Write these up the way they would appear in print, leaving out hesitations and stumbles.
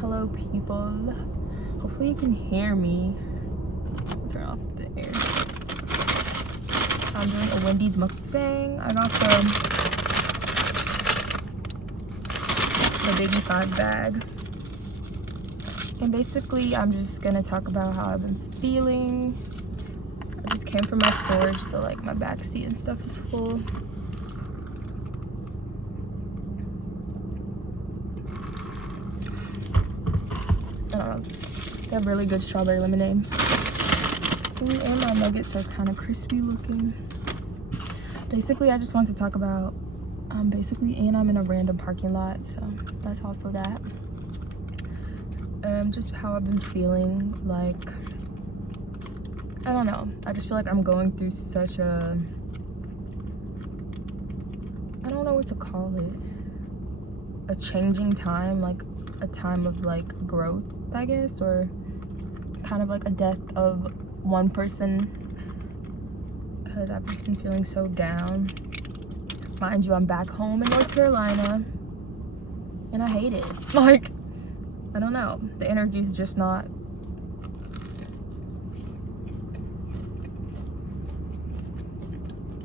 Hello people, hopefully you can hear me. I'll turn off the air. I'm doing a Wendy's mukbang. I got the Biggie 5 bag, and basically I'm just gonna talk about how I've been feeling. I just came from my storage, so like my back seat and stuff is full. They have really good strawberry lemonade. Ooh, and my nuggets are kind of crispy looking. Basically, I just want to talk about, and I'm in a random parking lot, so that's also that. Just how I've been feeling, like, I don't know. I just feel like I'm going through such a, I don't know what to call it, a changing time, like a time of like growth, I guess, or kind of like a death of one person, because I've just been feeling so down. Mind you, I'm back home in North Carolina and I hate it. Like, I don't know, the energy is just not,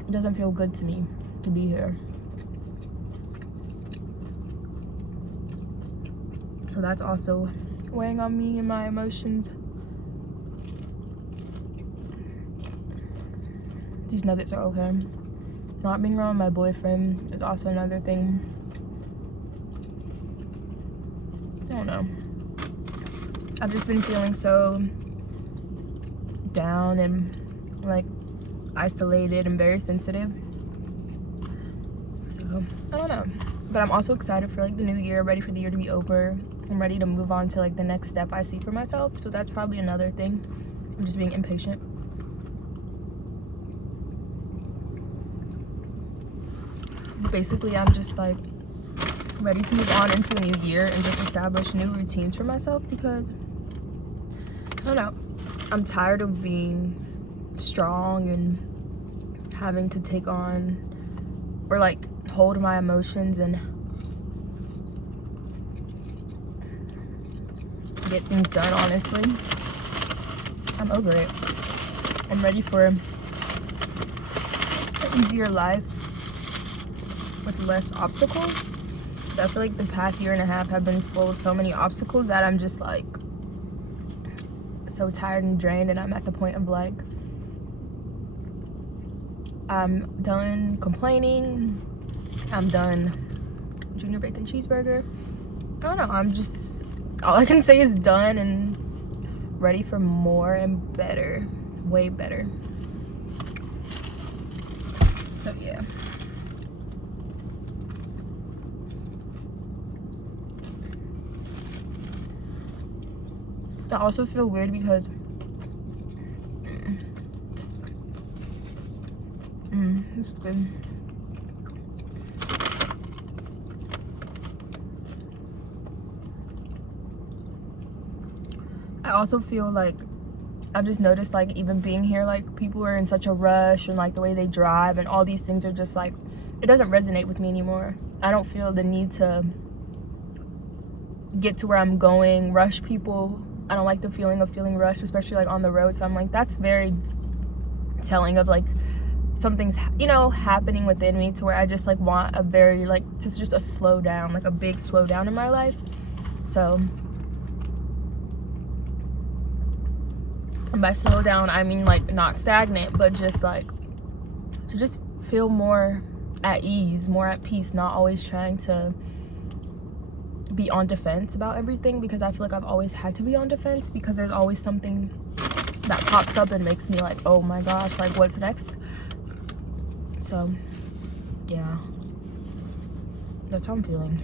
it doesn't feel good to me to be here. So that's also weighing on me and my emotions. These nuggets are okay. Not being around my boyfriend is also another thing. I don't know. I've just been feeling so down and like isolated and very sensitive. So I don't know. But I'm also excited for like the new year, ready for the year to be over. I'm ready to move on to like the next step I see for myself. So that's probably another thing. I'm just being impatient. Basically, I'm just like ready to move on into a new year and just establish new routines for myself, because I don't know, I'm tired of being strong and having to take on or like hold my emotions and get things done. Honestly, I'm over it. I'm ready for an easier life with less obstacles. I feel like the past year and a half have been full of so many obstacles that I'm just like so tired and drained, and I'm at the point of like, I'm done complaining. I'm done junior bacon cheeseburger. I don't know, I'm just, all I can say is done and ready for more and better, way better. So yeah. I also feel weird because this is good. I also feel like I've just noticed, like, even being here, like, people are in such a rush, and like the way they drive and all these things are just like, it doesn't resonate with me anymore. I don't feel the need to get to where I'm going, rush people. I don't like the feeling of feeling rushed, especially like on the road. So I'm like, that's very telling of like something's, you know, happening within me, to where I just like want a very like, just a slow down, like a big slow down in my life. So, and by slow down I mean like not stagnant, but just like to just feel more at ease, more at peace, not always trying to be on defense about everything, because I feel like I've always had to be on defense, because there's always something that pops up and makes me like, oh my gosh, like what's next? So yeah, that's how I'm feeling.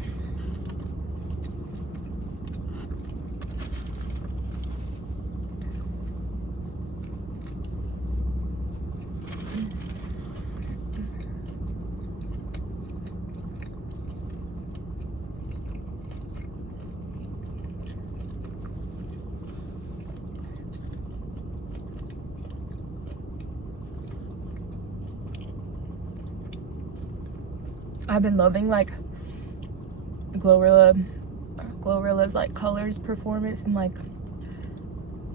I've been loving like Glorilla Glorilla's like Colors performance, and like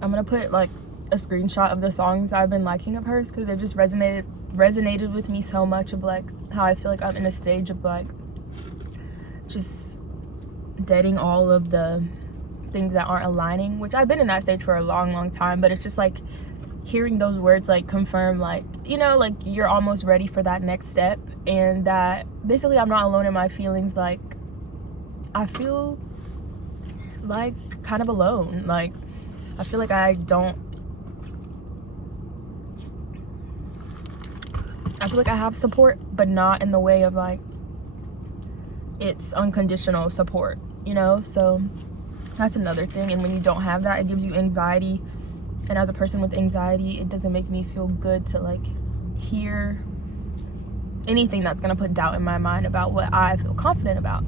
I'm gonna put like a screenshot of the songs I've been liking of hers because they've just resonated with me so much, of like how I feel like I'm in a stage of like just deading all of the things that aren't aligning, which I've been in that stage for a long time, but it's just like hearing those words like confirm, like, you know, like you're almost ready for that next step, and that basically I'm not alone in my feelings. Like I feel like kind of alone. Like I feel like I feel like I have support, but not in the way of like it's unconditional support, you know? So that's another thing. And when you don't have that, it gives you anxiety, and as a person with anxiety, it doesn't make me feel good to like hear anything that's gonna put doubt in my mind about what I feel confident about.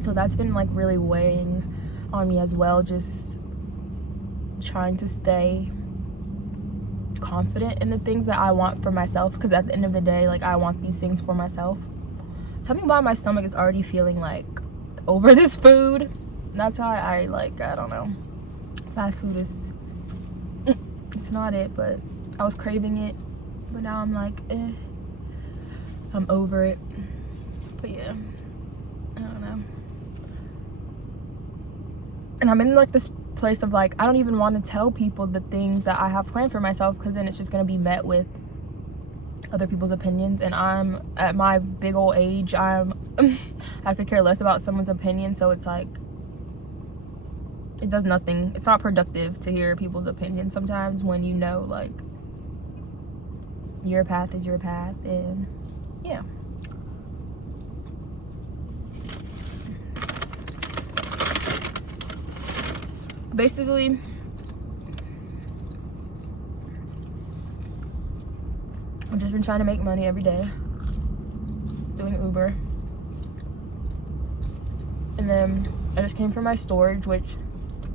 So that's been like really weighing on me as well, just trying to stay confident in the things that I want for myself, because at the end of the day, like I want these things for myself. Tell me why my stomach is already feeling like over this food. And that's how I like, I don't know, fast food is, it's not it, but I was craving it, but now I'm like, I'm over it. But yeah, I don't know. And I'm in like this place of like, I don't even want to tell people the things that I have planned for myself, because then it's just going to be met with other people's opinions, and I'm at my big old age, I could care less about someone's opinion. So it's like, it does nothing. It's not productive to hear people's opinions sometimes, when you know like your path is your path. And yeah, basically I've just been trying to make money every day doing Uber. And then I just came from my storage, which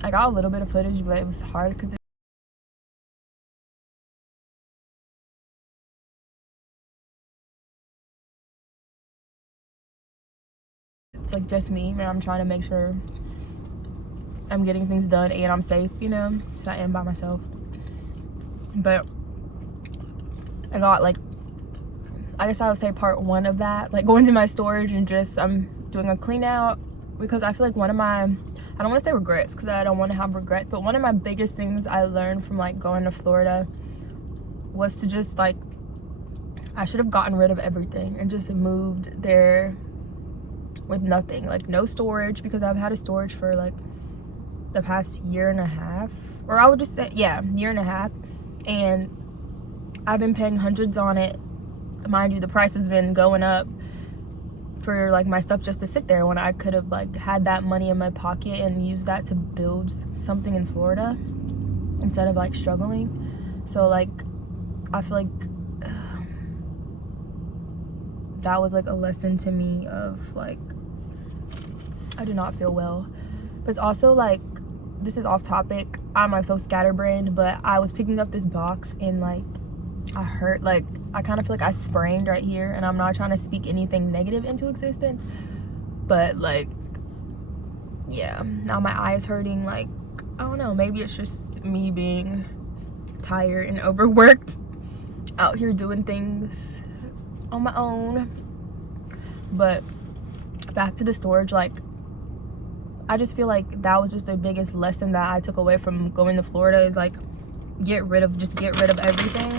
I got a little bit of footage, but it was hard because it's like just me, and I'm trying to make sure I'm getting things done and I'm safe, you know, so I am by myself. But I got like, I guess I would say part one of that, like going to my storage and just I'm doing a clean out, because I feel like one of my, I don't want to say regrets because I don't want to have regrets, but one of my biggest things I learned from like going to Florida was to just like, I should have gotten rid of everything and just moved there with nothing, like no storage, because I've had a storage for like the past year and a half, or I would just say, yeah, year and a half, and I've been paying hundreds on it. Mind you, the price has been going up for like my stuff just to sit there, when I could have like had that money in my pocket and used that to build something in Florida instead of like struggling. So like I feel like that was like a lesson to me of like, I do not feel well. But it's also like, this is off topic, I'm like so scatterbrained, but I was picking up this box and like I hurt, like I kind of feel like I sprained right here, and I'm not trying to speak anything negative into existence, but like, yeah, now my eye is hurting. Like, I don't know, maybe it's just me being tired and overworked out here doing things on my own. But back to the storage, like I just feel like that was just the biggest lesson that I took away from going to Florida, is like get rid of everything.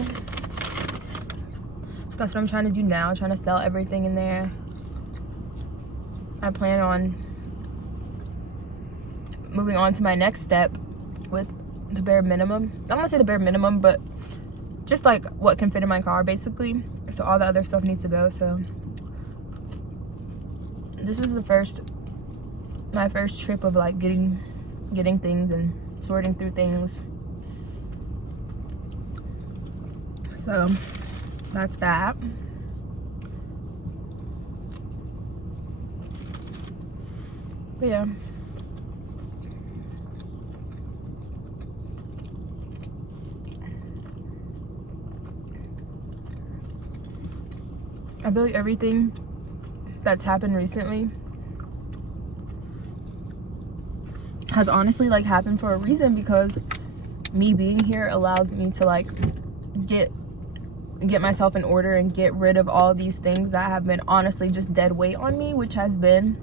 So that's what I'm trying to do now, trying to sell everything in there. I plan on moving on to my next step with the bare minimum. I don't want to say the bare minimum, but just like what can fit in my car basically. So all the other stuff needs to go. So this is my first trip of like getting things and sorting through things. So that's that. But yeah, I feel like everything that's happened recently has honestly like happened for a reason, because me being here allows me to like get myself in order and get rid of all these things that have been honestly just dead weight on me, which has been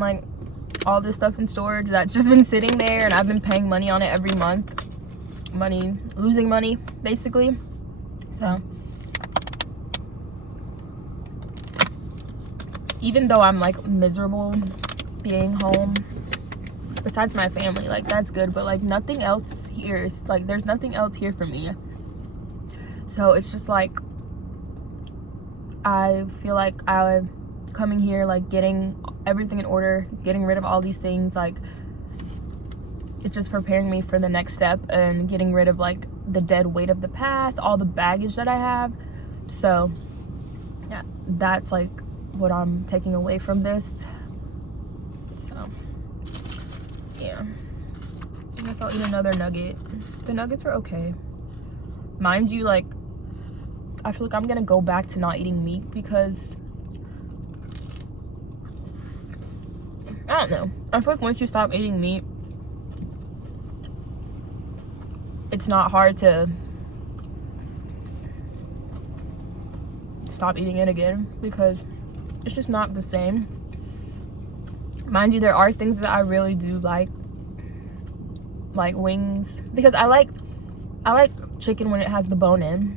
like all this stuff in storage that's just been sitting there, and I've been paying money on it every month, losing money basically. So even though I'm like miserable being home, besides my family, like that's good, but like nothing else here is like, there's nothing else here for me. So it's just like, I feel like I'm coming here, like getting everything in order, getting rid of all these things, like it's just preparing me for the next step and getting rid of like the dead weight of the past, all the baggage that I have. So yeah, that's like what I'm taking away from this. So yeah, I guess I'll eat another nugget. The nuggets are okay, mind you. Like I feel like I'm gonna go back to not eating meat, because I don't know, I feel like once you stop eating meat, it's not hard to stop eating it again, because it's just not the same. Mind you, there are things that I really do like wings, because I like chicken when it has the bone in.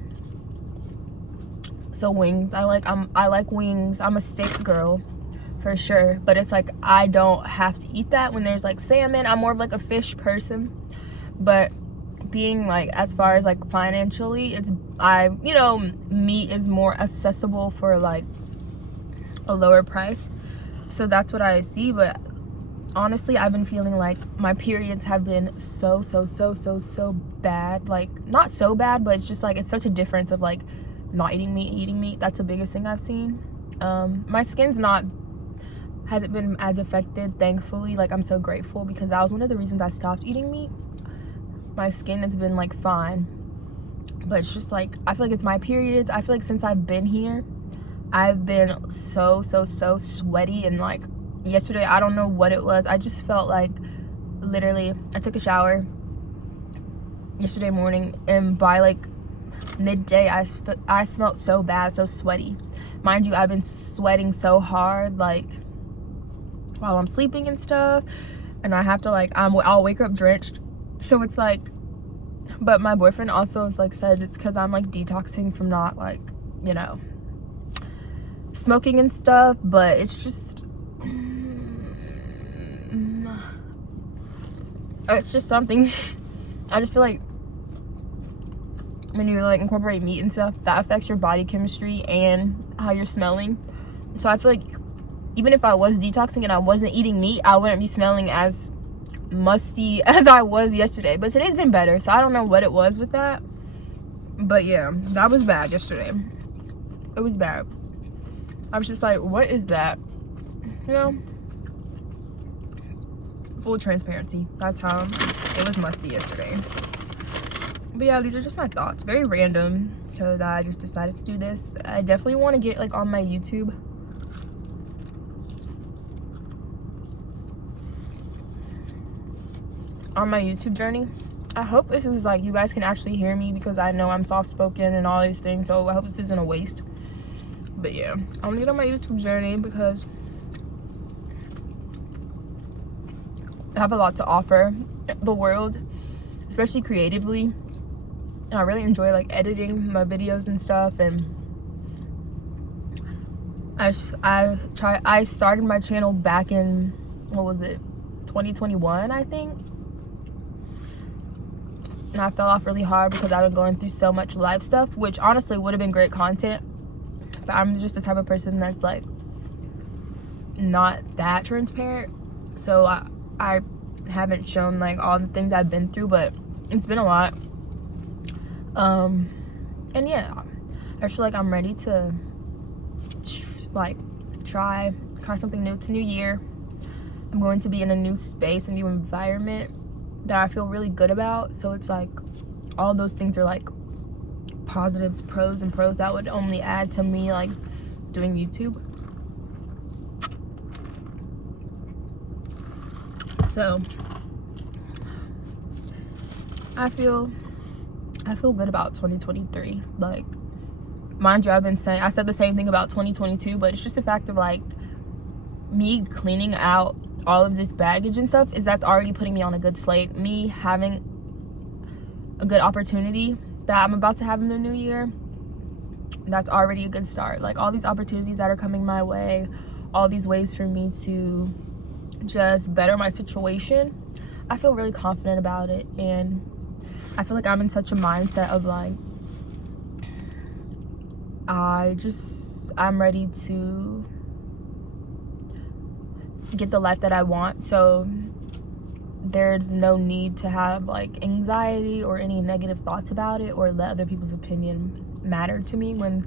So wings, I like wings. I'm a steak girl for sure, but it's like I don't have to eat that when there's like salmon. I'm more of like a fish person. But being like, as far as like financially, meat is more accessible for like a lower price, so that's what I see. But honestly, I've been feeling like my periods have been so bad. Like not so bad, but it's just like it's such a difference of like not eating meat. That's the biggest thing I've seen. My skin's hasn't been as affected, thankfully. Like I'm so grateful, because that was one of the reasons I stopped eating meat. My skin has been like fine, but it's just like I feel like it's my periods. I feel like since I've been here, I've been so sweaty, and like yesterday, I don't know what it was, I just felt like literally I took a shower yesterday morning, and by like midday I smelled so bad, so sweaty. Mind you, I've been sweating so hard like while I'm sleeping and stuff, and I have to like I'll wake up drenched. So it's like, but my boyfriend also is like said it's because I'm like detoxing from not like, you know, smoking and stuff. But it's just something. I just feel like when you like incorporate meat and stuff, that affects your body chemistry and how you're smelling. So I feel like even if I was detoxing and I wasn't eating meat, I wouldn't be smelling as musty as I was yesterday. But today's been better, so I don't know what it was with that. But yeah, that was bad yesterday. It was bad. I was just like, what is that? You know, full transparency, that's how it was musty yesterday. But yeah, these are just my thoughts, very random, because I just decided to do this. I definitely want to get like on my YouTube journey. I hope this is like you guys can actually hear me, because I know I'm soft-spoken and all these things, so I hope this isn't a waste. But yeah, I want to get on my YouTube journey because I have a lot to offer the world, especially creatively, and I really enjoy like editing my videos and stuff. And I started my channel back in, what was it, 2021, I think. And I fell off really hard because I've been going through so much life stuff, which honestly would have been great content, but I'm just the type of person that's like not that transparent. So I haven't shown like all the things I've been through, but it's been a lot. And yeah, I feel like I'm ready to try something new. It's a new year. I'm going to be in a new space, a new environment that I feel really good about. So it's like all those things are like positives, pros and pros that would only add to me like doing YouTube. So I feel good about 2023. Like, mind you, I said the same thing about 2022, but it's just the fact of like me cleaning out all of this baggage and stuff, that's already putting me on a good slate. Me having a good opportunity that I'm about to have in the new year, that's already a good start. Like, all these opportunities that are coming my way, all these ways for me to just better my situation, I feel really confident about it. And I feel like I'm in such a mindset of like, I'm ready to get the life that I want. So there's no need to have like anxiety or any negative thoughts about it, or let other people's opinion matter to me, when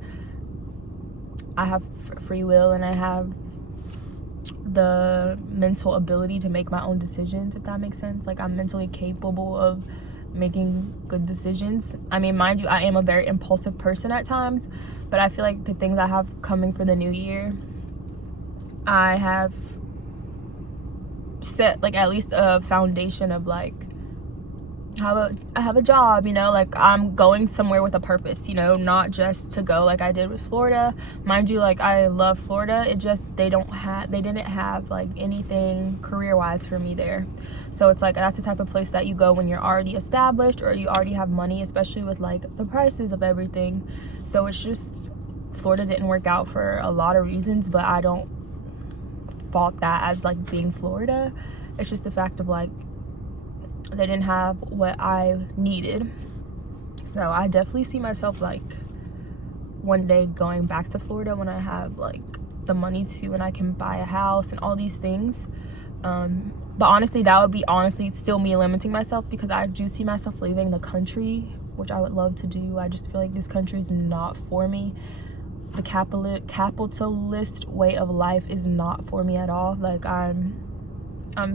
I have free will and I have the mental ability to make my own decisions, if that makes sense. Like, I'm mentally capable of making good decisions. I mean, mind you, I am a very impulsive person at times, but I feel like the things I have coming for the new year, I have set like at least a foundation of like, I have a job, you know, like I'm going somewhere with a purpose, you know, not just to go like I did with Florida. Mind you, like, I love Florida, it just they didn't have like anything career-wise for me there. So it's like, that's the type of place that you go when you're already established or you already have money, especially with like the prices of everything. So it's just, Florida didn't work out for a lot of reasons, but I don't fault that as like being Florida. It's just the fact of like, they didn't have what I needed. So I definitely see myself like one day going back to Florida when I have like the money to, and I can buy a house and all these things. But honestly, that would be still me limiting myself, because I do see myself leaving the country, which I would love to do. I just feel like this country is not for me. The capitalist way of life is not for me at all. Like, I'm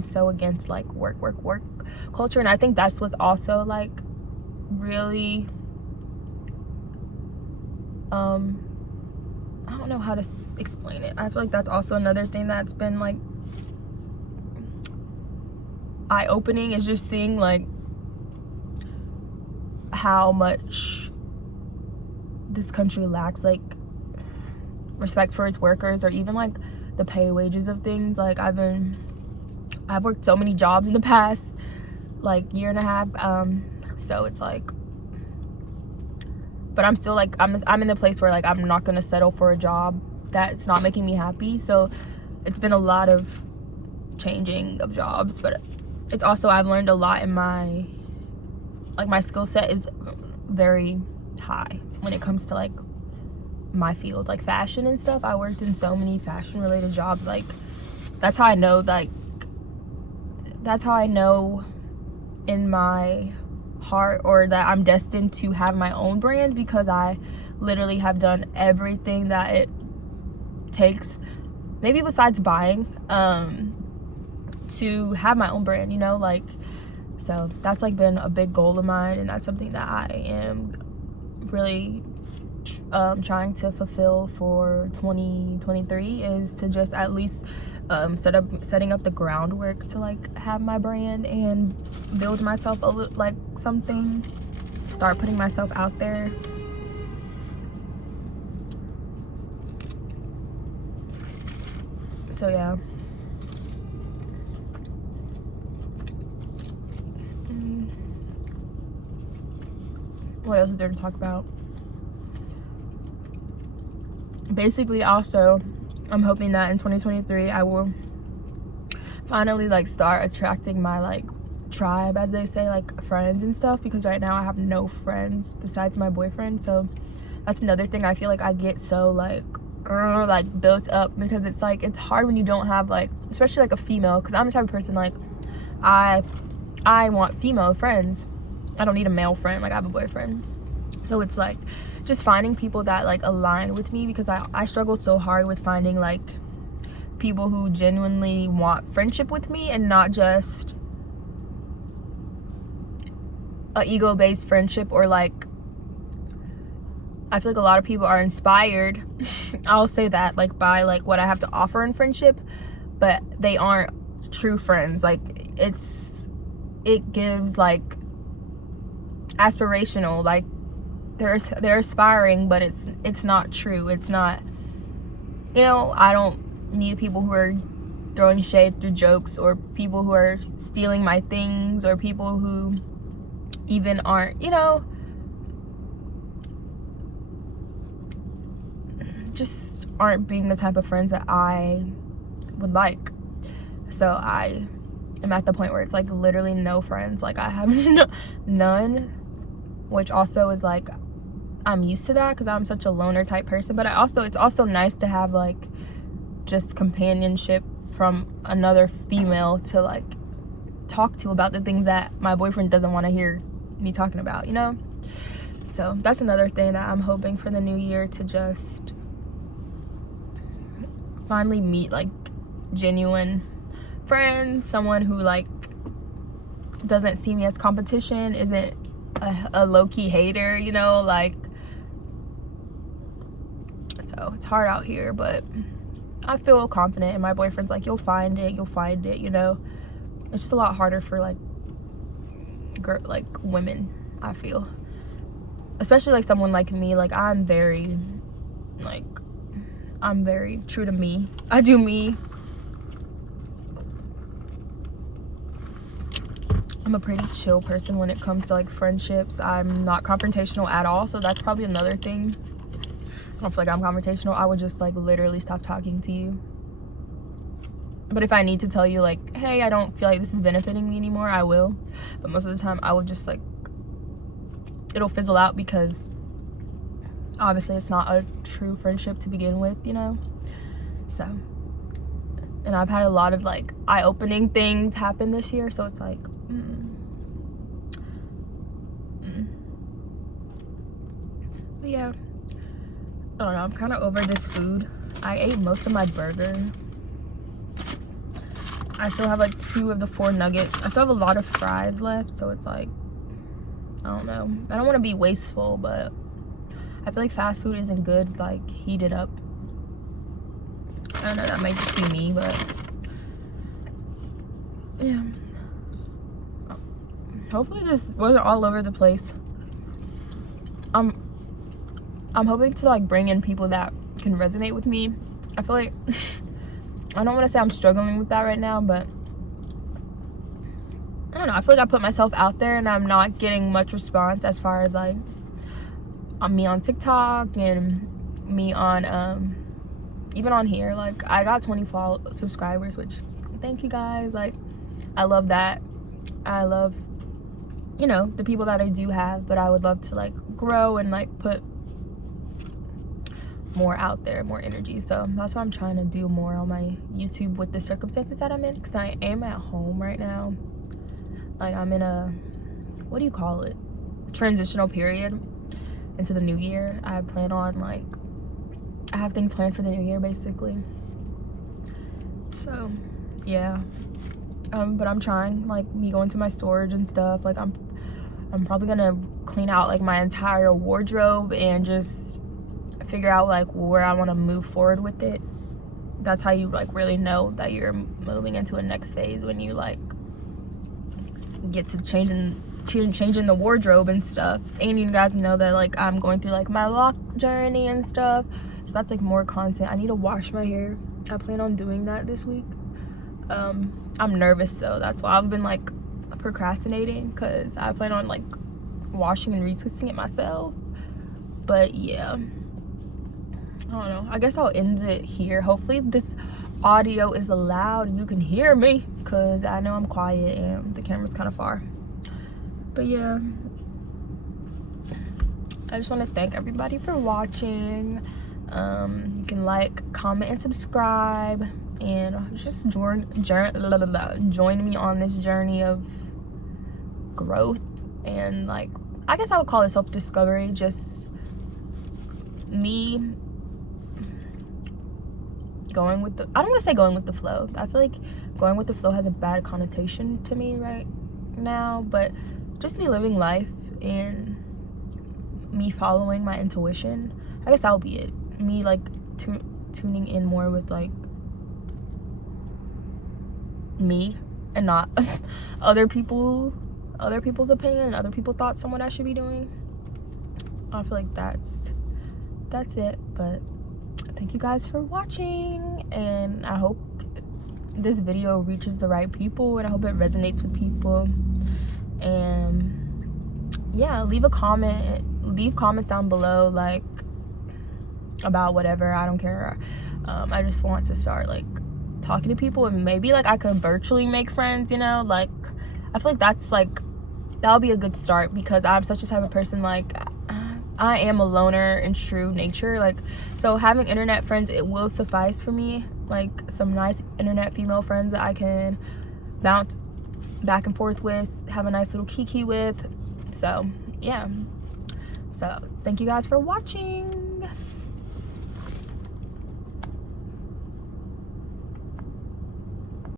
so against like work culture, and I think that's what's also like really I don't know how to explain it. I feel like that's also another thing that's been like eye-opening, is just seeing like how much this country lacks like respect for its workers, or even like the pay wages of things. Like, I've worked so many jobs in the past like year and a half, so it's like, but I'm still like, I'm in the place where like I'm not gonna settle for a job that's not making me happy. So it's been a lot of changing of jobs, but it's also, I've learned a lot in my skill set is very high when it comes to like my field, like fashion and stuff. I worked in so many fashion related jobs. Like, that's how I know in my heart, or that I'm destined to have my own brand, because I literally have done everything that it takes, maybe besides buying, to have my own brand, you know, like, so that's like been a big goal of mine, and that's something that I am really trying to fulfill for 2023, is to just at least setting up the groundwork to like have my brand and build myself like something, start putting myself out there. So yeah. What else is there to talk about? Basically, also, I'm hoping that in 2023 I will finally like start attracting my like tribe, as they say, like friends and stuff, because right now I have no friends besides my boyfriend. So that's another thing. I feel like I get so like built up, because it's like, it's hard when you don't have like, especially like a female, because I'm the type of person like I want female friends. I don't need a male friend. Like, I have a boyfriend. So it's like just finding people that like align with me, because I struggle so hard with finding like people who genuinely want friendship with me, and not just a ego-based friendship, or like, I feel like a lot of people are inspired I'll say that, like, by like what I have to offer in friendship, but they aren't true friends. Like, it gives like aspirational, like they're aspiring, but it's not true. It's not, you know, I don't need people who are throwing shade through jokes, or people who are stealing my things, or people who even aren't, you know, just aren't being the type of friends that I would like. So I am at the point where it's like literally no friends. Like I have none, which also is like, I'm used to that because I'm such a loner type person. But it's also nice to have like just companionship from another female to like talk to about the things that my boyfriend doesn't want to hear me talking about, you know? So that's another thing that I'm hoping for the new year, to just finally meet like genuine friends, someone who like doesn't see me as competition, isn't a low-key hater, you know, like. So it's hard out here, but I feel confident, and my boyfriend's like, you'll find it, you know. It's just a lot harder for like women, I feel, especially like someone like me. Like I'm very true to me. I do me. I'm a pretty chill person when it comes to like friendships. I'm not confrontational at all, so that's probably another thing. I don't feel like I'm confrontational. I would just like literally stop talking to you. But if I need to tell you like, hey, I don't feel like this is benefiting me anymore, I will. But most of the time I will just like, it'll fizzle out, because obviously it's not a true friendship to begin with, you know. So, and I've had a lot of like eye-opening things happen this year, so it's like But yeah, I don't know, I'm kind of over this food. I ate most of my burger. I still have like 2 of the 4 nuggets. I still have a lot of fries left, so it's like, I don't know. I don't want to be wasteful, but I feel like fast food isn't good, like heated up. I don't know, that might just be me, but yeah. Hopefully this wasn't all over the place. I'm hoping to like bring in people that can resonate with me. I feel like I don't want to say I'm struggling with that right now, but I don't know. I feel like I put myself out there and I'm not getting much response as far as like me on TikTok and me on even on here. Like I got 20 subscribers, which thank you guys. Like I love that. I love, you know, the people that I do have, but I would love to like grow and like put more out there, more energy. So that's why I'm trying to do more on my YouTube with the circumstances that I'm in, because I am at home right now. Like I'm in a, what do you call it, transitional period into the new year. I plan on like, I have things planned for the new year basically. So yeah, but I'm trying, like me going to my storage and stuff. Like I'm probably gonna clean out like my entire wardrobe and just figure out like where I want to move forward with it. That's how you like really know that you're moving into a next phase, when you like get to changing the wardrobe and stuff. And you guys know that like I'm going through like my lock journey and stuff, so that's like more content. I need to wash my hair. I plan on doing that this week. I'm nervous though, that's why I've been like procrastinating, because I plan on like washing and retwisting it myself. But yeah, I don't know, I guess I'll end it here. Hopefully this audio is loud and you can hear me, because I know I'm quiet and the camera's kind of far. But yeah, I just want to thank everybody for watching. You can like, comment, and subscribe, and just join me on this journey of growth. And like, I guess I would call it self-discovery. Just me going with the, I don't want to say going with the flow. I feel like going with the flow has a bad connotation to me right now, but just me living life and me following my intuition. I guess that'll be it. Me like tuning in more with like me and not other people's opinion and other people's thoughts on what I should be doing. I feel like that's it. But thank you guys for watching, and I hope this video reaches the right people, and I hope it resonates with people. And yeah, leave comments down below, like, about whatever. I don't care. I just want to start like talking to people, and maybe like I could virtually make friends, you know. Like, I feel like that'll be a good start, because I'm such a type of person, like, I am a loner in true nature. Like, so having internet friends, it will suffice for me. Like, some nice internet female friends that I can bounce back and forth with, have a nice little kiki with. So yeah, so thank you guys for watching.